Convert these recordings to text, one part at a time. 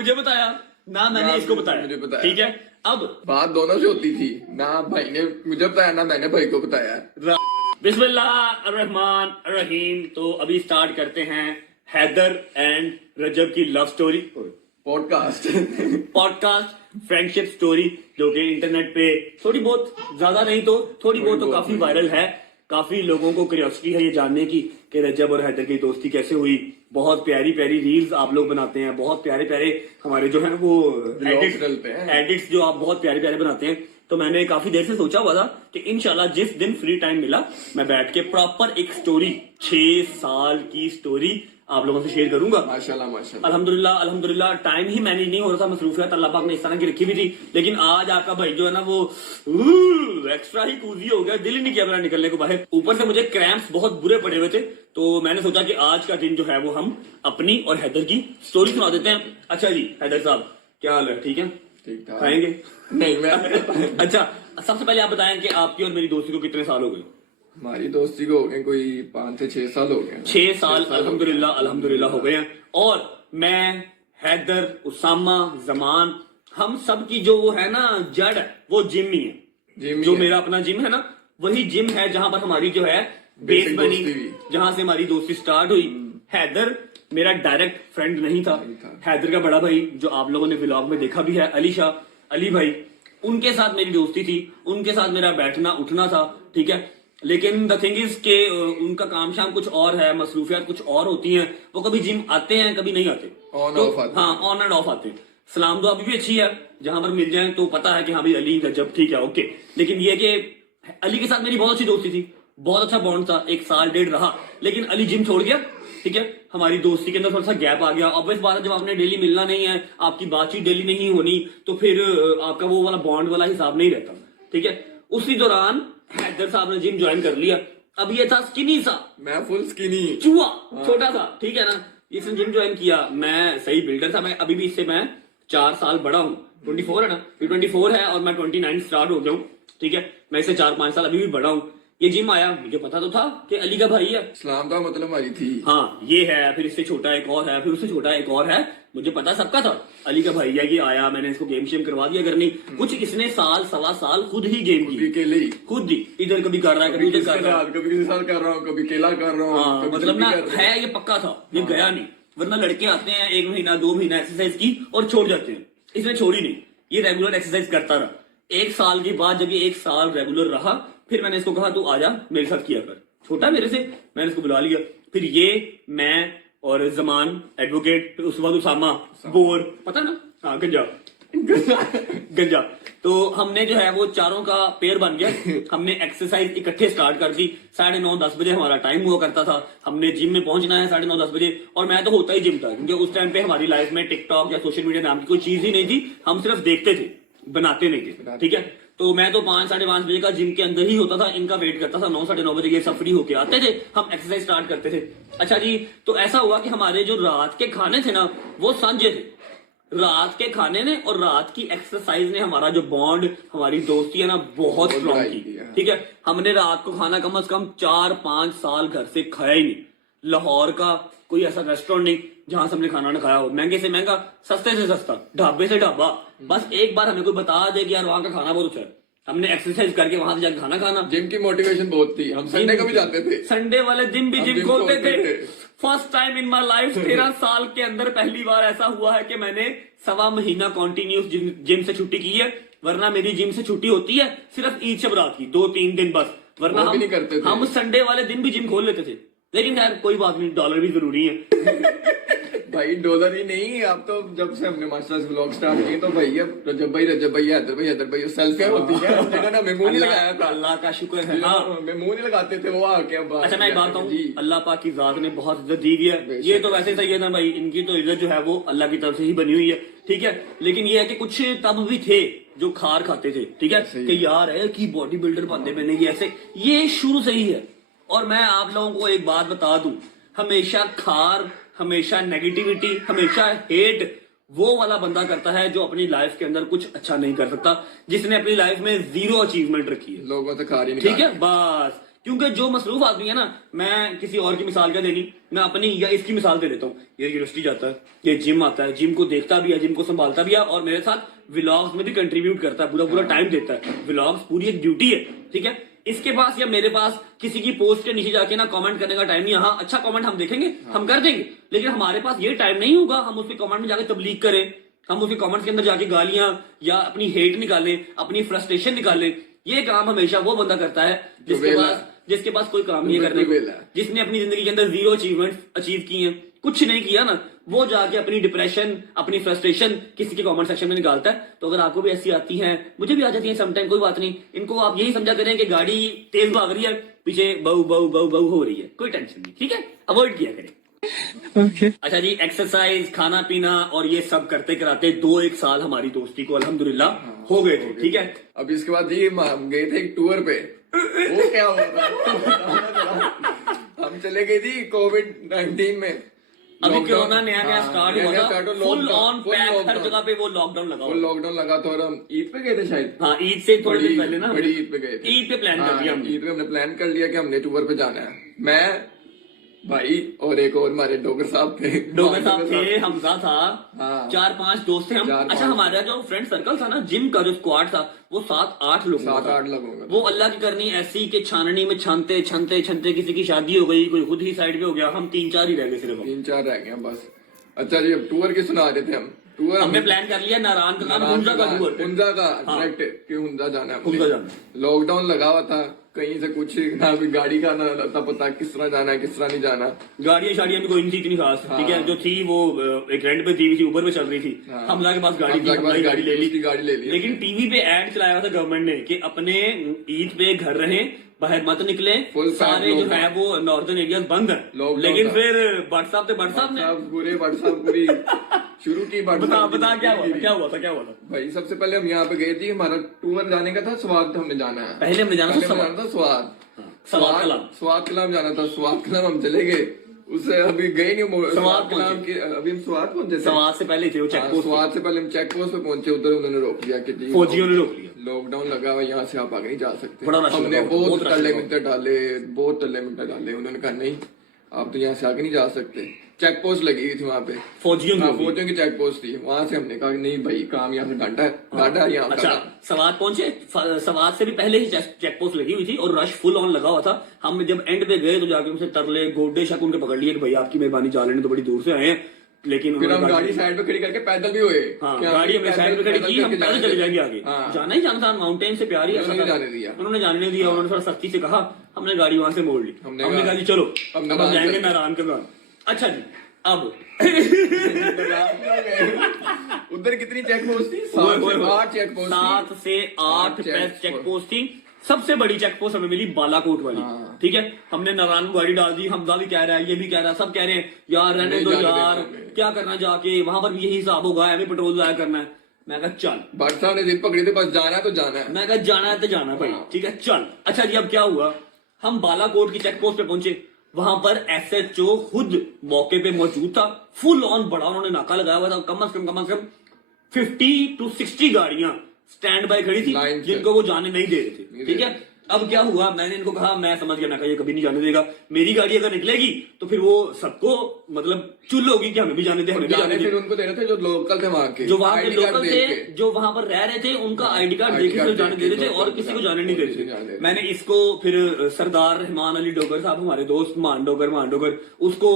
मुझे बताया ना मैंने इसको बताया, मुझे बताया। ठीक है। अब बात दोनों से होती थी ना, भाई ने मुझे बताया ना मैंने भाई को बताया। बिस्मिल्लाह रहमान रहीम। तो अभी स्टार्ट करते हैं हैदर एंड रजब की love story podcast podcast friendship story, जो कि इंटरनेट पे थोड़ी बहुत, ज्यादा नहीं तो थोड़ी बहुत तो काफी वायरल है। काफी लोगों को क्यूरियोसिटी है ये जानने की कि रजब और हैदर की दोस्ती कैसे हुई। बहुत प्यारी प्यारी रील्स आप लोग बनाते हैं, बहुत प्यारे प्यारे हमारे जो है वो एडिट्स जो आप बहुत प्यारे प्यारे बनाते हैं। तो मैंने काफी देर से सोचा हुआ था कि इंशाल्लाह जिस दिन फ्री टाइम मिला मैं बैठ के प्रॉपर एक स्टोरी 6 साल की स्टोरी आप लोगों से शेयर करूंगा। माशाल्लाह माशाल्लाह अल्हम्दुलिल्लाह अल्हम्दुलिल्लाह। टाइम ही मैनेज नहीं हो रहा था, मसरूफियत अल्लाह पाक ने इस तरह की रखी हुई थी। लेकिन आज आपका भाई जो है ना वो एक्स्ट्रा ही कूजी हो गया, दिल ही नहीं किया मेरा निकलने को बाहर। ऊपर से मुझे क्रैम्प्स बहुत बुरे पड़े हुए थे, तो मैंने सोचा कि आज का दिन जो है वो हम अपनी और हैदर की स्टोरी सुना देते हैं। अच्छा जी हैदर साहब, क्या हाल है? ठीक है, ठीक था। खाएंगे? नहीं मैं अच्छा, सबसे पहले आप बताएं कि आपकी और मेरी दोस्ती को कितने साल हो गए? हमारी दोस्ती को हो गए कोई 5 से 6 साल हो गए। 6 साल अल्हम्दुलिल्लाह अल्हम्दुलिल्लाह हो गए हैं। और मैं, हैदर, उसामा, जमान, हम सब की जो वो है ना जड़ है वो जिम ही है। जिम जो मेरा अपना जिम है ना वही जिम है जहां पर हमारी जो है बेस Basic बनी, दोस्ती हुई। जहां से हमारी दोस्ती स्टार्ट हुई। हैदर मेरा डायरेक्ट फ्रेंड नहीं था। हैदर का बड़ा भाई जो आप लोगों ने व्लॉग में देखा भी है, अली शाह, अली भाई, उनके साथ मेरी दोस्ती थी, उनके साथ मेरा बैठना उठना था, ठीक है। लेकिन द थिंग इज के उनका काम शाम कुछ और है, मसरूफियात कुछ और होती हैं। वो कभी जिम आते हैं कभी नहीं आते, ऑन तो ऑफ आते हाँ ऑन एंड ऑफ आते हैं। सलाम दुआ अभी भी अच्छी है, जहां पर मिल जाए तो पता है कि हाँ भाई अली रजब ठीक है ओके। लेकिन ये कि अली के साथ मेरी बहुत अच्छी दोस्ती थी, बहुत अच्छा बॉन्ड था, 1 साल 1.5 रहा। लेकिन अली जिम छोड़ गया, ठीक है। हमारी दोस्ती के अंदर थोड़ा सा गैप आ गया। ऑब्वियस बात है, जब आपने डेली मिलना नहीं है, आपकी बातचीत डेली नहीं होनी, तो फिर आपका वो वाला बॉन्ड वाला हिसाब नहीं रहता, ठीक है। उसी दौरान हैदर साहब ने जिम ज्वाइन कर लिया। अब ये था स्किनी सा, मैं फुल स्किनी चूहा, छोटा सा, ठीक है ना। इसने जिम ज्वाइन किया, मैं सही बिल्डर था। मैं अभी भी इससे मैं 4 साल बड़ा हूँ। 24 है ना, ये 24 है और मैं 29 स्टार्ट हो गया हूँ, ठीक है। मैं इससे 4-5 साल अभी भी बड़ा हूँ। ये जिम आया, मुझे पता तो था कि अली का भाई है, इस्लाम का मतलब हमारी थी। हाँ ये है, फिर इससे छोटा एक और है, फिर उससे छोटा एक और है, मुझे पता सबका था। अली का भाई है, ये आया, मैंने इसको गेम शेम करवा दिया। अगर नहीं कुछ इसने साल सवा साल खुद ही गेम की, अकेले ही खुद ही, इधर कभी कर रहा है, कभी उधर कर रहा है। कभी किसी साल कर रहा हूँ, कभी अकेला कर रहा हूँ, हाँ कभी मतलब ना छुट्टी कर रहा हूँ। है, ये पक्का था, ये गया नहीं। वरना लड़के आते हैं 1 महीना 2 महीना एक्सरसाइज की और छोड़ जाते हैं। इसने छोड़ी नहीं, ये रेगुलर एक्सरसाइज करता रहा। 1 साल के बाद जब ये 1 साल रेगुलर रहा, फिर मैंने इसको कहा तू आजा मेरे साथ किया कर, छोटा मेरे से, मैंने इसको बुला लिया। फिर ये, मैं और जमान एडवोकेट, फिर उसके बाद उसामा बोर, पता ना, हाँ गंजा गंजा। तो हमने जो है वो चारों का पेयर बन गया। हमने एक्सरसाइज इकट्ठे स्टार्ट कर दी। 9:30-10 बजे हमारा टाइम हुआ करता था, हमने जिम में पहुंचना है 9:30-10 बजे। और मैं तो होता ही जिम था, क्योंकि उस टाइम पे हमारी लाइफ में टिकटॉक या सोशल मीडिया नाम की कोई चीज ही नहीं थी। हम सिर्फ देखते थे, बनाते नहीं थे, ठीक है। तो मैं तो 5-5:30 बजे का जिम के अंदर ही होता था, इनका वेट करता था। 9-9:30 बजे ये सब फ्री होके आते थे, हम एक्सरसाइज स्टार्ट करते थे। अच्छा जी, तो ऐसा हुआ कि हमारे जो रात के खाने थे ना वो सांझे थे। रात के खाने ने और रात की एक्सरसाइज ने हमारा जो बॉन्ड, हमारी दोस्ती है ना, बहुत स्ट्रॉन्ग की, ठीक है। हमने रात को खाना कम से कम 4-5 साल घर से खाया ही नहीं। लाहौर का कोई ऐसा रेस्टोरेंट नहीं जहां से हमने खाना ना खाया हो, महंगे से महंगा, सस्ते से सस्ता, ढाबे से ढाबा। बस एक बार हमें कोई बता दे कि यार वहां का खाना बहुत अच्छा है, हमने एक्सरसाइज करके वहां से जाकर खाना खाना। जिम की मोटिवेशन बहुत थी, हम संडे को भी जाते थे, संडे वाले दिन भी हम जिम जिम खोलते खोलते थे। थे। First time in my life 13 साल के अंदर पहली बार ऐसा हुआ है कि मैंने 1.25 महीना कॉन्टिन्यूस जिम से छुट्टी की है। वरना मेरी जिम से छुट्टी होती है सिर्फ ईद शब रात की 2-3 दिन बस, वरना वो भी नहीं करते थे। हम संडे वाले दिन भी जिम खोल लेते थे। लेकिन यार कोई बात नहीं, डॉलर भी जरूरी है। भाई डॉलर ही नहीं, अब तो जब से हमने मास्टर्स व्लॉग स्टार्ट किए तो भैया रजब भाई, हैदर भाई सेल्फियां होती है। उस जगह ना मैं मुंह नहीं लगाया था, अल्लाह का शुक्र है। हाँ मैं मुंह नहीं लगाते थे, वो आके अब अच्छा मैं एक बात कहूँ, जी। अल्लाह पाक की जात ने बहुत इज्जत दी हुई है। ये तो वैसे सही है ना भाई, इनकी तो इज्जत जो है वो अल्लाह की तरफ से ही बनी हुई है, ठीक है। लेकिन ये है कि कुछ तब भी थे जो खार खाते थे, ठीक है, कि यार है कि बॉडी बिल्डर बनते बनेगी ऐसे, ये शुरू से ही है। और मैं आप लोगों को एक बात बता दूं, हमेशा खार, हमेशा नेगेटिविटी, हमेशा हेट वो वाला बंदा करता है जो अपनी लाइफ के अंदर कुछ अच्छा नहीं कर सकता, जिसने अपनी लाइफ में 0 अचीवमेंट रखी है, लोगों से खा रही ठीक है। बस क्योंकि जो मसरूफ आदमी है ना, मैं किसी और की मिसाल क्या देनी, मैं अपनी या इसकी मिसाल दे देता हूँ। ये यूनिवर्सिटी जाता है, ये जिम आता है, जिम को देखता भी है, जिम को संभालता भी है, और मेरे साथ व्लॉग्स में भी कंट्रीब्यूट करता है, पूरा पूरा टाइम देता है। व्लॉग्स पूरी एक ड्यूटी है, ठीक है। इसके पास या मेरे पास किसी की पोस्ट के नीचे जाके ना कमेंट करने का टाइम नहीं है। हाँ, अच्छा कमेंट हम देखेंगे, हम कर देंगे, लेकिन हमारे पास ये टाइम नहीं होगा हम उसके कमेंट में जाके तबलीग करें, हम उसके कमेंट्स के अंदर जाके गालियां या अपनी हेट निकालें, अपनी फ्रस्ट्रेशन निकालें। ये काम हमेशा वो बंदा करता है जिसके पास कोई काम नहीं है करने को, जिसने अपनी जिंदगी के अंदर 0 अचीवमेंट अचीव किए हैं, कुछ नहीं किया ना, वो जाके अपनी डिप्रेशन, अपनी फ्रस्ट्रेशन किसी के कमेंट सेक्शन में निकालता है। तो अगर आपको भी ऐसी आती है, मुझे भी आ जाती है समटाइम, कोई बात नहीं, इनको आप यही समझा करें कि गाड़ी तेज भाग रही है, पीछे बहु बहु बहु बहु हो रही है, कोई टेंशन नहीं, ठीक है, अवॉइड किया करें। अच्छा जी, एक्सरसाइज, खाना पीना और ये सब करते कराते 2-1 साल हमारी दोस्ती को अल्हम्दुलिल्लाह हो गए थे, ठीक है। अब इसके बाद ये हम गए थे एक टूर पे, वो क्या होता है हम चले गए थी कोविड-19 में, अभी कोरोना नया नया स्टार्ट हुआ था, फुल ऑन पैक, हर जगह पे वो लॉकडाउन लगा, फुल लॉकडाउन लगा था, और हम ईद पे गए थे शायद। हाँ, ईद से थोड़े दिन पहले ना, बड़ी ईद पे गए थे, ईद पे प्लान कर लिया हमने। ईद पे हमने प्लान कर लिया कि हमने टूर पे जाना है। मैं, भाई और एक और हमारे डोगर साहब थे, हमजा था, हाँ। 4-5 दोस्त थे हम। अच्छा, हमारा जो फ्रेंड सर्कल था ना, जिम का जो स्क्वाड था, वो 7-8 लोग, 7-8 लोग होंगे। वो अल्लाह की करनी ऐसी कि छाननी में छानते छानते छानते किसी की शादी हो गई, कोई खुद ही साइड पे हो गया, हम 3-4 ही रह गए सिर्फ, 3-4 रह गए बस। अच्छा जी, अब टूर की सुना रहे थे हम। टूर हमने प्लान कर लिया नारायण का, हुंजा का टूर, हुंजा का डायरेक्ट कि हुंजा जाना है, हुंजा जाना। लॉकडाउन लगा हुआ था, कहीं से कुछ ना भी गाड़ी का ना था पता, किस तरह जाना है किस तरह नहीं जाना। गाड़ियां शाड़ियां भी कोई नहीं थी इतनी खास, ठीक है, जो थी वो एक रेंट पे थी, किसी ऊबर पे चल रही थी। हमला के पास गाड़ी थी, हमला की गाड़ी ले ली, लेकिन टीवी पे ऐड चलाया हुआ था गवर्नमेंट ने कि अपने ईद पे घर रहें, बाहर मत निकले, सारे जो है वो नॉर्दर्न एरियाज बंद है। लेकिन फिर व्हाट्सएप ने पूरे व्हाट्सएप पूरी शुरू की। बता क्या हुआ था भाई, सबसे पहले हम यहाँ पे गए थे, हमारा टूर जाने का था, स्वाद हमने जाना है, पहले हमने जाना था स्वाद कलाम जाना था। स्वाद कलाम हम चले गए, उससे अभी गए नहीं स्वाद कलाम के, अभी हम स्वाद पहुंचे, स्वाद से पहले थे वो चेक पोस्ट, स्वाद से पहले हम चेक पोस्ट पे पहुंचे, उधर उन्होंने रोक दिया कि फौजियों ने रोक लिया, लॉकडाउन लगा हुआ, यहाँ से आप आगे नहीं जा सकते। हमने बहुत टल्ले मिनटे डाले, उन्होंने कहा नहीं आप तो यहाँ से आगे नहीं जा सकते। चेक पोस्ट लगी हुई थी वहाँ पे, फौजियों की चेक पोस्ट थी, वहां से हमने कहा नहीं भाई काम यहाँ से गाड़ा है यहाँ। अच्छा, सवाद पहुंचे, सवाद से भी पहले ही चेक पोस्ट लगी हुई थी और रश फुल ऑन लगा हुआ था। हम जब एंड पे गए तो जाके उनसे तरले गोडे शक उनके पकड़ लिए कि भाई आपकी मेहरबानी, जा लेने तो बड़ी दूर से आए हैं, लेकिन फिर हम गाड़ी साइड पे खड़ी करके पैदल भी हुए। हाँ, गाड़ी हमने साइड पे खड़ी की, हम पैदल चले जाएंगे आगे, जाना ही जाना था, माउंटेन से प्यार ही ऐसा था, उन्होंने जाने नहीं दिया, उन्होंने थोड़ा सख्ती से कहा, हमने गाड़ी वहां से मोड़ ली, हमने कहा चलो अब हम जाएंगे नारायण के बाद। अच्छा जी, अब उधर कितनी चेक पोस्ट थी? 7 से 8 चेक पोस्ट थी। सबसे बड़ी चेक पोस्ट हमें मिली बालाकोट वाली, ठीक है। हमने नारायण को गाड़ी डाल दी, हमजा भी कह रहा है, ये भी कह रहा है, सब कह रहे हैं यार रहने दो यार, क्या करना जाके, वहां पर भी यही हिसाब होगा, हमें पेट्रोल जाया करना है। मैं कहा चल, भट्ट साहब ने जिद पकड़ी थी, बस जाना है तो जाना है। मैं कहा जाना है तो जाना भाई, ठीक है चल। अच्छा जी, अब क्या हुआ, हम बालाकोट की चेक पोस्ट पे पहुंचे, वहां पर SHO खुद मौके पे मौजूद था, फुल ऑन बड़ा उन्होंने नाका लगाया हुआ था, कम से कम 50 to 60 गाड़ियां स्टैंड बाय खड़ी थी, जिनको वो जाने नहीं दे रहे थे, ठीक है। अब क्या हुआ, मैंने इनको कहा, मैं समझ गया, मैं कहा ये कभी नहीं जाने देगा, मेरी गाड़ी अगर निकलेगी तो फिर वो सबको मतलब चुल होगी कि हमें भी जाने दे, हमें भी जाने दे। फिर उनको दे रहे थे जो लोकल थे वहां के, जो वहां के लोकल थे, जो वहां पर रह रहे थे, उनका ID कार्ड देके जाने दे रहे थे और किसी को जाने नहीं दे रहे थे। मैंने इसको फिर सरदार रहमान अली डोगर साहब, हमारे दोस्त मान डोगर, उसको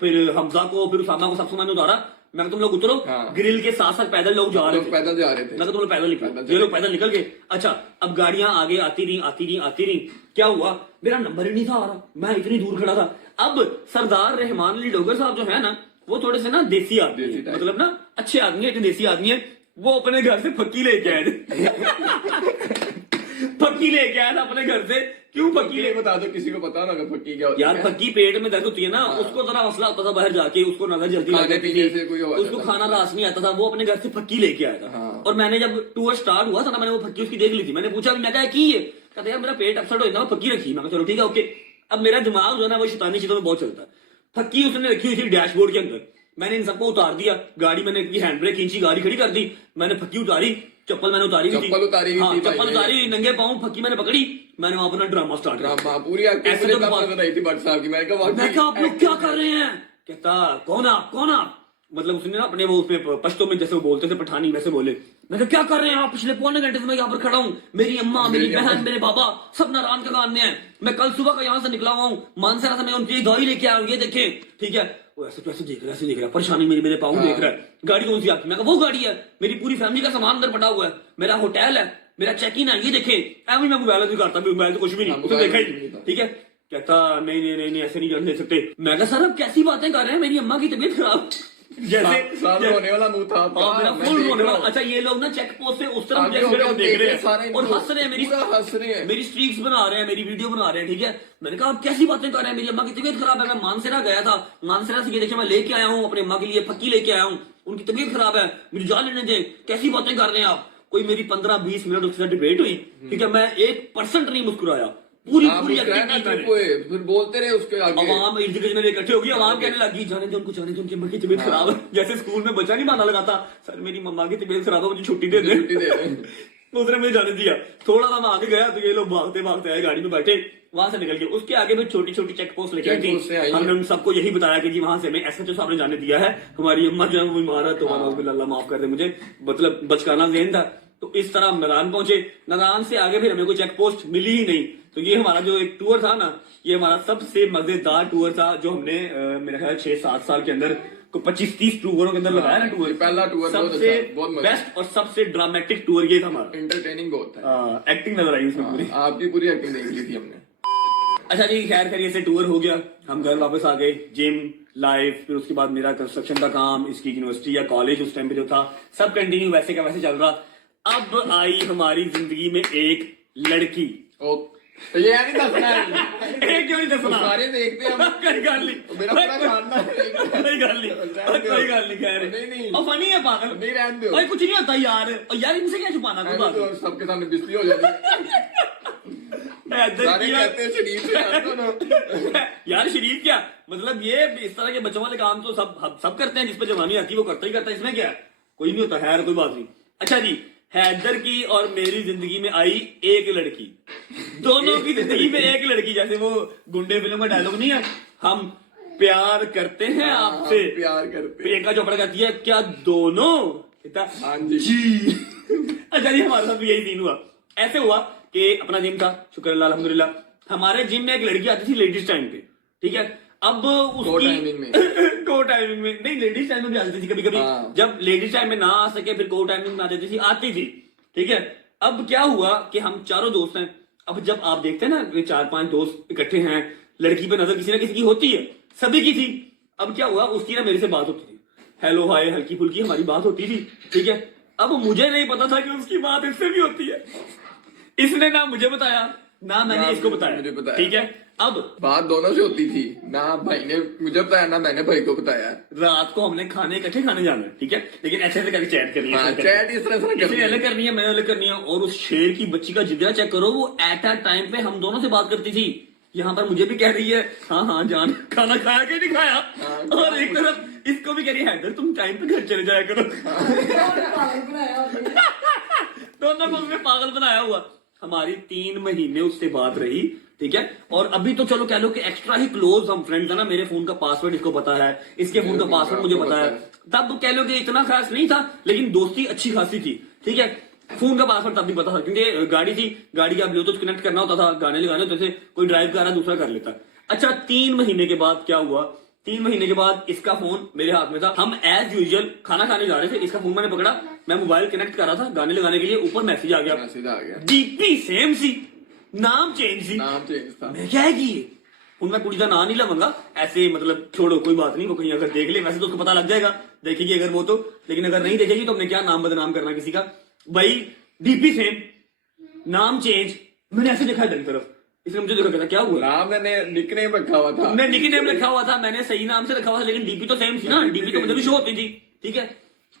फिर हमजा को, फिर उसामा को, सबसे मैंने उतारा। मैं तुम लोग उतरो, ग्रिल के साथ साथ पैदल लोग जा रहे थे, पैदल जा रहे थे, मैं तुम लोग पैदल निकलो, ये लोग पैदल निकल गए। अच्छा, अब गाड़ियां आगे आती रही, क्या हुआ, मेरा नंबर ही नहीं था आ रहा, मैं इतनी दूर खड़ा था। अब सरदार रहमान अली डोगर साहब जो है ना, वो थोड़े से ना देसी आदमी, मतलब ना अच्छे आदमी है, देसी आदमी है, वो अपने घर से फक्की लेके आए थे फक्की लेके आया था अपने घर से। क्यों फक्की बता दो, किसी को पता ना फक्की क्या होती है। यार फक्की पेट में दर्द होती है ना, उसको जरा मसला होता था बाहर जाके, उसको नजर जल्दी लगती थी, उसको खाना रास नहीं आता था, वो अपने घर से फक्की लेके आया था। और मैंने जब टूर स्टार्ट हुआ था ना, मैंने वो फक्की उसकी देख ली थी, मैंने पूछा मैं क्या की है, कहते यार मेरा पेट अपसेट हो, फक्की रखी। मैं चलो ठीक है ओके। अब मेरा दिमाग जो है ना वो शैतानी चीजों में बहुत चलता है। फक्की उसने रखी हुई थी डैशबोर्ड के अंदर, मैंने इन सबको उतार दिया, गाड़ी मैंने हैंड ब्रेक खींची, गाड़ी खड़ी कर दी, मैंने फक्की उतारी, चप्पल मैंने उतारी हुई थी, चप्पल उतारी हुई हाँ, थी, चप्पल उतारी, नंगे पाँव फक्की मैंने पकड़ी, मैंने वहां अपना ड्रामा स्टार्ट किया। ड्रामा पूरी एक्टिंग ऐसे मुझे तो तब बात- नजर आई थी भट्ट साहब की। मैंने कहा मैं कहा आप लोग क्या कर रहे हैं? कहता कौन आप? मतलब उसने ना अपने वो उसमें पश्तो में जैसे वो बोलते थे पठानी वैसे बोले। मैं कहा क्या कर रहे हैं आप? पिछले पौने घंटे से मैं यहाँ पर खड़ा हूँ, मेरी अम्मा, मेरी बहन, मेरे बाबा सब नारायण के गान में है, मैं कल सुबह का यहाँ से निकला हुआ हूँ, मानसरा से मैं उनकी दवाई लेके आया हूँ, ये देखे। ठीक है, वो ऐसे तो ऐसे देख रहा है, परेशानी मेरे पाँव देख रहा है। गाड़ी कौन सी आपकी? मैं कहा वो गाड़ी है, मेरी पूरी फैमिली का सामान अंदर पड़ा हुआ है, मेरा होटल है, मेरा चेक इन है, ये देखे। मैं मोबाइल नहीं करता, मोबाइल तो कुछ भी नहीं, उसने देखा ही। ठीक है, कहता नहीं ऐसे नहीं कर सकते। मैं कहा सर आप कैसी बातें कर रहे हैं, मेरी अम्मा की तबीयत खराब। जैसे होने वाला मुंह था मेरा फुल होने वाला। अच्छा ये लोग ना चेक पोस्ट से उस तरफ देख रहे हैं और हंस रहे हैं, मेरी स्ट्रीक्स बना रहे हैं, मेरी वीडियो बना रहे हैं। ठीक है, मैंने कहा आप कैसी बातें कर रहे हैं, मेरी अम्मा की तबीयत खराब है, मैं मानसरा गया था, मानसरा से ये देखिए मैं लेके आया हूँ अपनी अम्मा के लिए फक्की लेके आया हूँ, उनकी तबीयत खराब है, मुझे जान लेने दें। कैसी बातें कर रहे हैं आप? कोई मेरी 15-20 मिनट उसके साथ डिबेट हुई। ठीक है, मैं 1% नहीं मुस्कुराया, पूरी फिर बोलते रहे उसके आगे। अवाम इर्द गिर्द में इकट्ठे होगी, अवाम कहने लगी जाने दो उनको, जाने दो, उनकी अम्मा की तबीयत खराब है। जैसे स्कूल में बच्चा नहीं माना लगाता, सर मेरी मम्मा की तबीयत खराब है, मुझे छुट्टी दे दे। उसने मुझे जाने दिया। थोड़ा सा मैं आगे गया तो ये लोग भागते भागते आए, गाड़ी में बैठे, वहां से निकल गए। उसके आगे भी छोटी छोटी चेक पोस्ट लेके आई थी। हमने उन सबको यही बताया कि जी वहां से हमें एसएचओ साहब ने जाने दिया है, हमारी अम्मा जो है वो बीमार है, तो अल्लाह माफ कर दे मुझे, मतलब बचकाना ज़हन था। तो इस तरह नारायण पहुंचे, नारायण से आगे फिर हमें कोई चेक पोस्ट मिली ही नहीं। तो ये हमारा जो एक टूर था ना, ये हमारा सबसे मजेदार टूर था जो हमने मेरे ख्याल 6-7 साल के अंदर को 25-30 टूरों के अंदर लगाया ना टूर। पहला टूर सबसे बेस्ट और सबसे ड्रामेटिक टूर ये था हमारा। एंटरटेनिंग बहुत था, एक्टिंग नजर आई उसमें पूरी, आपकी पूरी एक्टिंग देख ली थी हमने। अच्छा जी, खैर खैरियत से टूर हो गया, हम घर वापस आ गए, जिम लाइफ, फिर उसके बाद मेरा कंस्ट्रक्शन का काम, इसकी यूनिवर्सिटी या कॉलेज उस टाइम पे जो था सब कंटिन्यू वैसे का वैसे चल रहा। अब आई हमारी जिंदगी में एक लड़की। तो ये नहीं दसना है। एक क्यों नहीं दसना? सारे देखते हैं हम। कोई गल नहीं, मेरा पूरा जानना है। कोई गल नहीं, खैर नहीं और फनी है पागल, नहीं रहने दो। भाई कुछ नहीं होता यार, और यार इनसे क्या छुपाना कोई बात तो सबके सामने बिस्ती हो जाती है। सारे कहते हैं शरीफ है आप दोनों। यार शरीफ क्या मतलब, ये इस तरह के बच्चों वाले काम तो सब करते हैं, जिस पर जवानी आती है वो करता ही करता है, इसमें क्या है, कोई नहीं होता, खैर कोई बात नहीं। अच्छा जी, हैदर की और मेरी जिंदगी में आई एक लड़की, दोनों की जिंदगी में एक लड़की, जैसे वो गुंडे फिल्म का डायलॉग नहीं है, हम प्यार करते हैं आपसे, प्यार करते। प्रियंका चोपड़ा कहती है क्या दोनों? हाँ जी। अच्छा जी, हमारे साथ भी यही सीन हुआ। ऐसे हुआ कि अपना जिम था, शुक्र अल्लाह अल्हम्दुलिल्लाह, हमारे जिम में एक लड़की आती थी लेडीज टाइम पे। ठीक है, अब उसकी को टाइमिंग में नहीं, लेडीज टाइम में भी आती थी कभी कभी। जब लेडीज टाइम में ना आ सके फिर को टाइमिंग में आ जाती थी, आती थी। ठीक है, अब क्या हुआ कि हम चारों दोस्त हैं, अब जब आप देखते हैं ना 4-5 दोस्त इकट्ठे हैं, लड़की पे नजर किसी ना किसी की होती है, सभी की थी। अब क्या हुआ, उसकी ना मेरे से बात होती थी, हेलो हाय हल्की फुल्की हमारी बात होती थी। ठीक है, अब मुझे नहीं पता था कि उसकी बात इससे भी होती है, इसने ना मुझे बताया ना मैंने इसको बताया। ठीक है, अब बात दोनों से होती थी, ना भाई ने मुझे बताया ना मैंने भाई को बताया। रात को हमने खाने इकट्ठे खाने जाना है। ठीक है, लेकिन ऐसे करके चैट करनी है, चैट इस तरह से अलग करनी है, मैंने अलग करनी है। और उस शेर की बच्ची का जिगरा चेक करो, वो एट अ टाइम पे हम दोनों से बात करती थी। यहाँ पर मुझे भी कह रही है हाँ जान खाना खाया कि नहीं खाया, और एक तरफ इसको भी कह रही है हैदर तुम टाइम पे घर चले जाया करो। दोनों को उसने पागल बनाया हुआ। हमारी 3 महीने उससे बात रही। ठीक है, और अभी तो चलो कह लो कि एक्स्ट्रा ही क्लोज हम फ्रेंड्स है ना, मेरे फोन का पासवर्ड इसको पता है, इसके फोन का पासवर्ड मुझे पता है। तब कह लो कि इतना खास नहीं था, लेकिन दोस्ती अच्छी खासी थी। ठीक है, फोन का पासवर्ड तब भी पता था, क्योंकि गाड़ी थी, गाड़ी का ब्लूटूथ कनेक्ट करना होता था, गाने लगाने होते थे, कोई ड्राइव कर रहा दूसरा कर लेता। अच्छा, 3 महीने के बाद क्या हुआ, 3 महीने के बाद इसका फोन मेरे हाथ में था, हम एज यूजुअल खाना खाने जा रहे थे, इसका फोन मैंने पकड़ा, मैं मोबाइल कनेक्ट कर रहा था गाने लगाने के लिए, ऊपर मैसेज आ गया, डीपी सेम सी, नाम चेंज सी। मैं क्या है कि मैं कुड़ी का नाम नहीं लवांगा ऐसे, मतलब छोड़ो कोई बात नहीं, वो कहीं अगर देख ले, वैसे तो उसको पता लग जाएगा, देखेगी अगर वो तो, लेकिन अगर नहीं देखेगी तो हमने क्या नाम बदनाम करना किसी का। भाई डीपी सेम, नाम चेंज, मैंने ऐसे देखा इधर तरफ, इसने मुझे देखा, कहता क्या हुआ, नाम मैंने निकनेम रखा हुआ था, मैंने निकनेम रखा हुआ था, मैंने सही नाम से रखा हुआ था, लेकिन डीपी तो सेम थी ना, डीपी तो मुझे भी शो होती थी। ठीक है,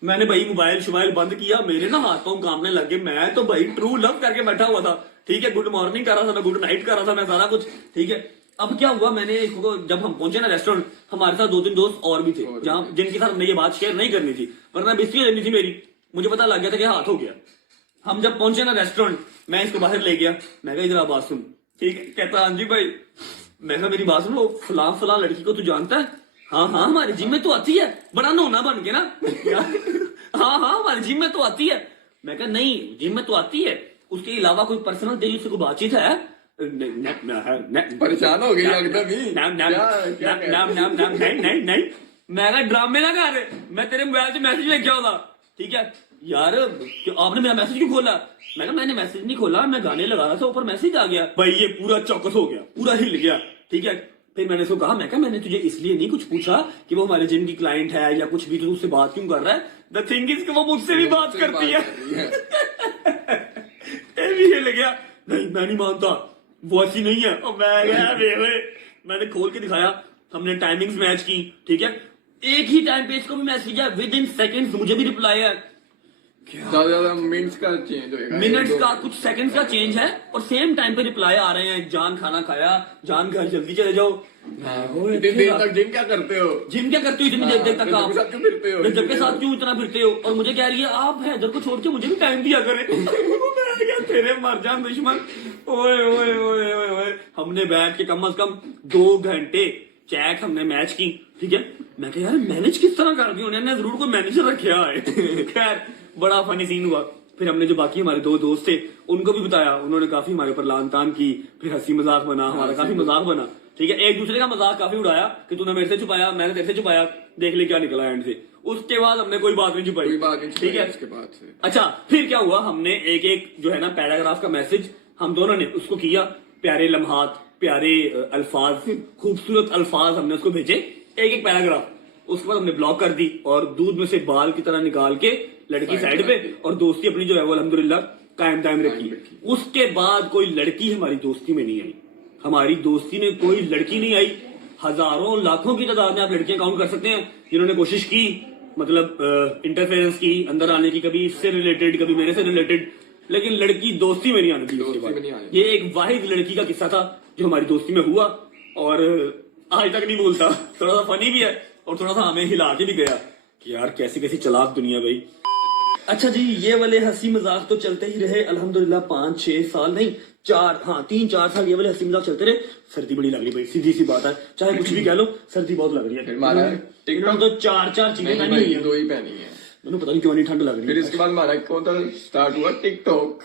मैंने भाई मोबाइल शोबाइल बंद किया, मेरे ना हाथ पांव कांपने लग गए, मैं तो भाई ट्रू लव करके बैठा हुआ था। ठीक है, गुड मॉर्निंग कर रहा था, मैं गुड नाइट कर रहा था, मैं सारा कुछ। ठीक है, अब क्या हुआ, मैंने जब हम पहुंचे ना रेस्टोरेंट, हमारे साथ 2-3 दोस्त और भी थे जहां जिनके साथ हमने ये बात शेयर नहीं करनी थी, वरना बेइज्जती लेनी थी मेरी। मुझे पता लग गया था कि हाथ हो गया। हम जब पहुंचे ना रेस्टोरेंट, मैं इसको बाहर ले गया, मैं कहा इधर आ बात सुन, ठीक है? कहता हाँ जी भाई। मैं कहा मेरी बात सुन, वो फलां लड़की को तू जानता है? हाँ हाँ हमारे जिम में तो आती है, बड़ा नोना बन के ना। हाँ हमारे जिम में तो आती है। मैं कहा नहीं, जिम में तो आती है, उसके अलावा कोई पर्सनल तेरी से कोई बातचीत है? परेशान हो गई एकदम ही। नहीं मैं कहा ड्रामे ना कर, मैं तेरे मोबाइल से मैसेज लेके आऊंगा, ठीक है? यार आपने मेरा मैसेज क्यों खोला? मैं कहा मैंने मैसेज नहीं खोला, मैं गाने लगा रहा था, ऊपर मैसेज आ गया। भाई ये पूरा चौकस हो गया, पूरा हिल गया, ठीक है? फिर मैंने उसको कहा, मैं कहा मैंने तुझे इसलिए नहीं कुछ पूछा कि वो हमारे जिम की क्लाइंट है या कुछ भी, तो उससे बात क्यों कर रहा है? द थिंग इज कि वो मुझसे भी बात करती है। ये भी हिल गया। नहीं मैं नहीं मानता, वो ऐसी नहीं है। और मैं गया मैंने खोल के दिखाया, हमने टाइमिंग्स मैच की, ठीक है? एक ही टाइम पे इसको भी मैसेज है, विद इन सेकेंड्स मुझे भी रिप्लाई है। ज्यादा मिनट्स का चेंज होएगा, मिनट्स का, कुछ सेकंड्स का चेंज है, और सेम टाइम पे रिप्लाई आ रहे हैं। जान खाना खाया, जान घर जल्दी चले जाओ। इतनी देर तक जिम क्या करते हो? जिम क्या करते हो इतनी देर तक? आप क्यों फिरते हो? जब के साथ क्यों इतना फिरते हो? और मुझे कह रही है आप हैदर को छोड़ के मुझे भी टाइम दिया करें। मैं क्या तेरे मर जान दुश्मन। ओए ओए ओए ओए ओए, हमने बैठ के कम से कम 2 घंटे चैट हमने मैच की, ठीक है? मैं कह यार मैनेज किस तरह कर दी उन्होंने, जरूर कोई मैनेजर रखा है। खैर बड़ा फनी सीन हुआ। फिर हमने जो बाकी हमारे 2 दोस्त थे उनको भी बताया, उन्होंने काफी हमारे ऊपर लान तान की, फिर हंसी मजाक बना, हमारा काफी मजाक बना, ठीक है? एक दूसरे का मजाक काफी उड़ाया कि तूने मेरे से छुपाया, मैंने तेरे से छुपाया, देख ले क्या निकला एंड से। उसके बाद हमने कोई बात नहीं छुपाई, ठीक है? इसके बाद से अच्छा फिर क्या हुआ, हमने एक एक जो है ना पैराग्राफ का मैसेज हम दोनों ने उसको किया, प्यारे लम्हात, प्यारे अल्फाज, खूबसूरत अल्फाज हमने उसको भेजे, एक एक पैराग्राफ। उसके बाद हमने ब्लॉक कर दी और दूध में से बाल की तरह निकाल के लड़की साइड पे, और दोस्ती अपनी जो है वो अल्हम्दुलिल्लाह कायम दायम रखी। उसके बाद कोई लड़की हमारी दोस्ती में नहीं आई, हमारी दोस्ती में कोई लड़की नहीं आई। हजारों लाखों की तादाद में आप लड़कियां काउंट कर सकते हैं जिन्होंने कोशिश की, मतलब इंटरफेरेंस की, अंदर आने की, कभी इससे रिलेटेड कभी मेरे से रिलेटेड, लेकिन लड़की दोस्ती में नहीं आने दी। उसके बाद ये एक वाहिद लड़की का किस्सा था जो हमारी दोस्ती में हुआ, और आज तक नहीं भूलता। थोड़ा सा फनी भी है और थोड़ा सा हमें हिला के भी गया कि यार कैसी कैसी चालाक दुनिया भाई। अच्छा जी, ये वाले हंसी मजाक तो चलते ही रहे अल्हम्दुलिल्लाह 5-6 साल, नहीं 3-4 साल ये वाले हंसी मजाक चलते रहे। सर्दी बड़ी लग रही है भाई, सीधी सी बात है, चाहे कुछ भी कह लो, सर्दी बहुत लग रही है। टिकटॉक तो 4 चीजें पहनी हुई है, 2 ही पहनी है, मैंने पता नहीं क्यों नहीं ठंड लग रही है। फिर इसके बाद हमारा कौन सा स्टार्ट हुआ, टिकटॉक।